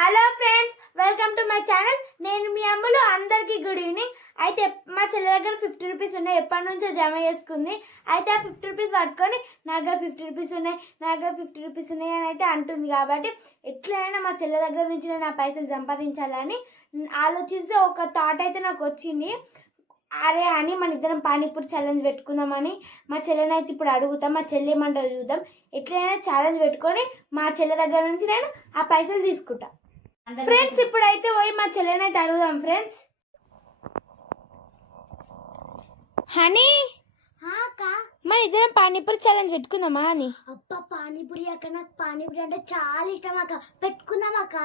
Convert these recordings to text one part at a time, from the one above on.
Hello friends welcome to my channel. నేను మీ అమ్ములు అందరికీ గుడ్ ఈవినింగ్ అయితే మా చెల్లి దగ్గర ఫిఫ్టీ రూపీస్ ఉన్నాయి. ఎప్పటి నుంచో జమ చేసుకుంది. అయితే ఆ ఫిఫ్టీ రూపీస్ పట్టుకొని నాకు ఫిఫ్టీ రూపీస్ ఉన్నాయి నాకు ఫిఫ్టీ రూపీస్ ఉన్నాయి అని అయితే అంటుంది. కాబట్టి ఎట్లయినా మా చెల్లె దగ్గర నుంచి నేను ఆ పైసలు సంపాదించాలని ఆలోచిస్తే ఒక థాట్ అయితే నాకు వచ్చింది. అరే అని మన ఇద్దరం పానీపూరి ఛాలెంజ్ పెట్టుకుందామని మా చెల్లెని అయితే ఇప్పుడు అడుగుతాం. మా చెల్లి ఏమంటారు చూద్దాం. ఎట్లయినా ఛాలెంజ్ పెట్టుకొని మా చెల్లె దగ్గర నుంచి నేను ఆ పైసలు తీసుకుంటాను ఫ్రెండ్స్ ఇప్పుడైతే పోయి మా చెల్లెని అయితే అడుగుదాం ఫ్రెండ్స్ హనీ? అక్క. మన ఇద్దరం పానీపూరి ఛాలెంజ్ పెట్టుకుందామా అని అబ్బా పానీపూరి అక్క నాకు పానీపూరి అంటే చాలా ఇష్టం అక్క. పెట్టుకుందాం అక్క.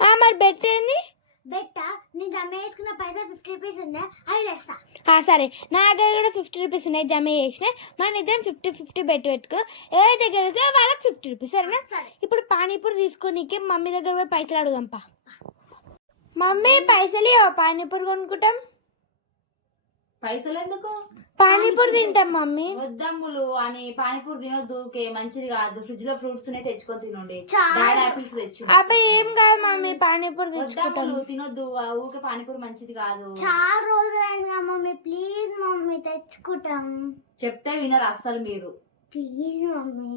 ఆ, మరి పెట్టేంది? బెట్ట నేను జమ చేసుకున్న పైసలు ఫిఫ్టీ రూపీస్ ఉన్నాయి అవి తెస్తా. ఆ, సరే. నా దగ్గర కూడా ఫిఫ్టీ రూపీస్ ఉన్నాయి జమ చేసిన. మన ఇద్దరం ఫిఫ్టీ ఫిఫ్టీ పెట్టి పెట్టుకో. ఎవరైతే గెలిస్తే వాళ్ళకి ఫిఫ్టీ రూపీస్ సరేనా? సరే. ఇప్పుడు పానీపూరి తీసుకోనీకి మమ్మీ దగ్గర పోయి పైసలు అడుగుదాం పా. మమ్మీ పైసలు పానీపూరి కొనుక్కుంటాం. పైసలు ఎందుకు పానీపూరి తింటాం మమ్మీ. వద్దమ్ములు అని పానీపూరి తినొద్దు మంచిది కాదు. ఫ్రిడ్జ్లో ఫ్రూట్స్ నే తెచ్చుకొని తినండి. డాడ్ ఆపిల్స్ తెచ్చు అబ్బాయి ఏం కాదు మమ్మీ పానీపూరి తెచ్చుకుంటాం. వద్దమ్ములు తినొద్దు ఆ ఊకే పానీపూరి మంచిది కాదు. చాలా రోజులు అయింది మమ్మీ. ప్లీజ్ మమ్మీ తెచ్చుకుంటాం. చెప్తే వినరు అస్సలు మీరు. Please mummy.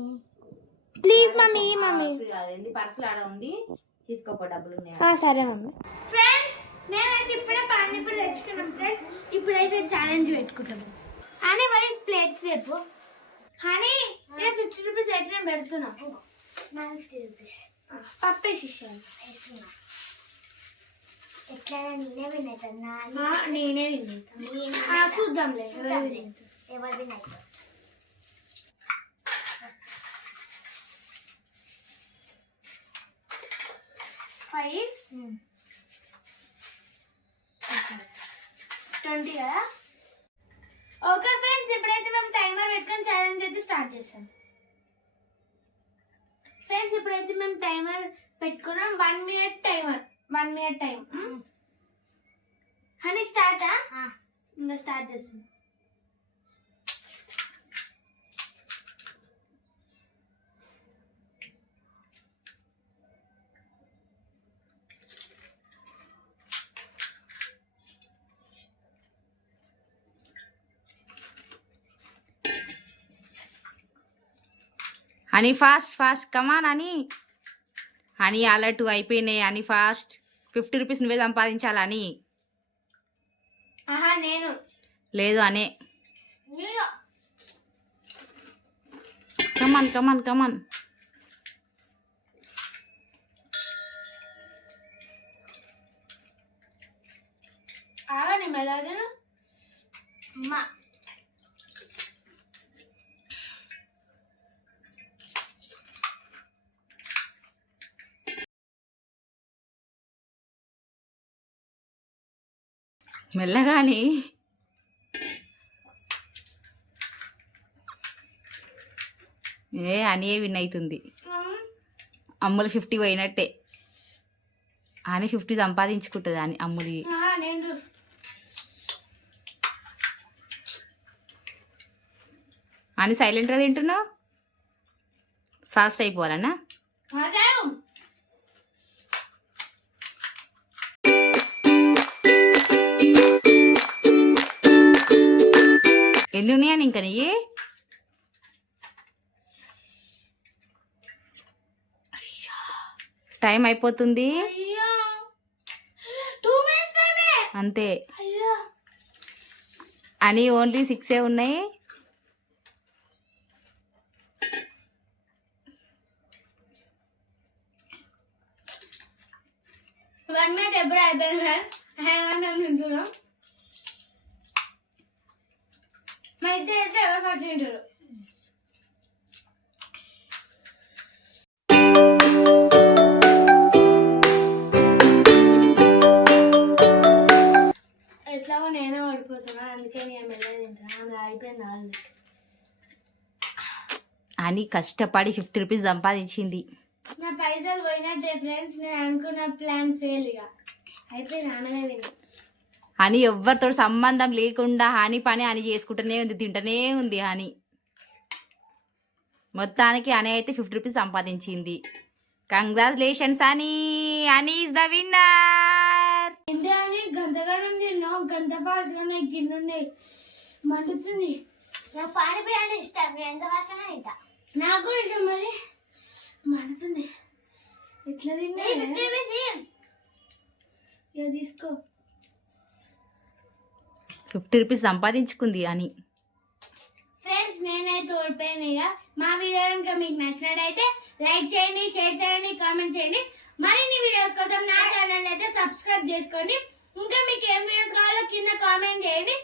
Please mummy mummy. పర్సులు ఆడ ఉంది. తీసుకోపో డబ్బులు సరే మమ్మీ. నేనైతే ఇప్పుడే పానీపూరి తెచ్చుకున్నాం ఫ్రెండ్స్ ఇప్పుడైతే ఛాలెంజ్ పెట్టుకుంటాం హనీ వైస్ ప్లేట్స్ హనీ నేను ఫిఫ్టీ రూపీస్ అయితే నేను పెడుతున్నా. ఫిఫ్టీ రూపీస్ ఎట్లయినా నేనే విన్ అవుతున్నా నేనే తిన్నా చూద్దాంలే ఎవరు తింటారు. ఎవరు విన్ అవుతారు ఫైవ్ ట్వంటీ కదా? ఓకే ఫ్రెండ్స్ ఇప్పుడైతే మేము టైమర్ పెట్టుకొని ఛాలెంజ్ అయితే స్టార్ట్ చేస్తాం. ఫ్రెండ్స్ ఇప్పుడైతే మేము టైమర్ పెట్టుకున్నాం. One minute timer one minute time Honey స్టార్టా ఇంకా స్టార్ట్ చేస్తాం. Honey fast fast come on అని హనీ. అలా టూ అయిపోయినాయి అని ఫాస్ట్. ఫిఫ్టీ రూపీస్ నువ్వే సంపాదించాలని నేను. లేదు అనే కమాన్ కమాన్ కమాన్ అమ్మా. మెల్లగాని ఏ అనే విన్ అవుతుంది అమ్ములు ఫిఫ్టీ పోయినట్టే. అని ఫిఫ్టీ సంపాదించుకుంటుంది అని అమ్ములు. అని సైలెంట్గా తింటున్నావు? ఫాస్ట్ అయిపోవాలన్నా ఎన్ని ఉన్నాయని ఇంకా నీ? టైం అయిపోతుంది. అంతే. అని ఓన్లీ సిక్సే ఉన్నాయి. వన్ మినిట్ ఎప్పుడు అయిపోయింది హ్యాండ్ అని మా ఇద్దరు అయితే ఎవరు ఫస్ట్ తింటారు. ఎట్లాగో నేనే ఓడిపోతున్నా అందుకే నేను మెల్లగా తింటాను అయిపోయింది ఆల్రెడీ అని కష్టపడి ఫిఫ్టీ రూపీస్ సంపాదించింది. నా పైసలు పోయినట్టే ఫ్రెండ్స్. నేను అనుకున్న ప్లాన్ ఫెయిల్ ఇక. అయిపోయింది ఆమెనే తిన్నా అని ఎవ్వరితో సంబంధం లేకుండా హాని పని అని చేసుకుంటూనే ఉంది తింటూనే ఉంది హాని. మొత్తానికి అని అయితే ఫిఫ్టీ రూపీస్ సంపాదించింది. కంగ్రాచులేషన్స్ అని అని ఇస్ ద విన్నర్ అని గంతగానం తిన్నావు? గంత ఫాస్ట్ మండుతుంది. నాకు పానీపూరి అంటే ఇష్టం. నేను ఎంత ఫస్ట్ అయినా తింటా. నాకు కూడా ఇష్టం మరి. మండుతుంది. ఎట్లా తిన్నా తీసుకో. ఫిఫ్టీ రూపీస్ సంపాదించుకుంది అని. ఫ్రెండ్స్ నేనైతే ఓడిపోయాను ఇక. మా వీడియో కనుక మీకు నచ్చినట్టయితే లైక్ చేయండి షేర్ చేయండి కామెంట్ చేయండి. మరిన్ని వీడియోస్ కోసం నా ఛానల్ అయితే సబ్స్క్రైబ్ చేసుకోండి. ఇంకా మీకు ఏం వీడియోస్ కావాలో కింద కామెంట్ చేయండి.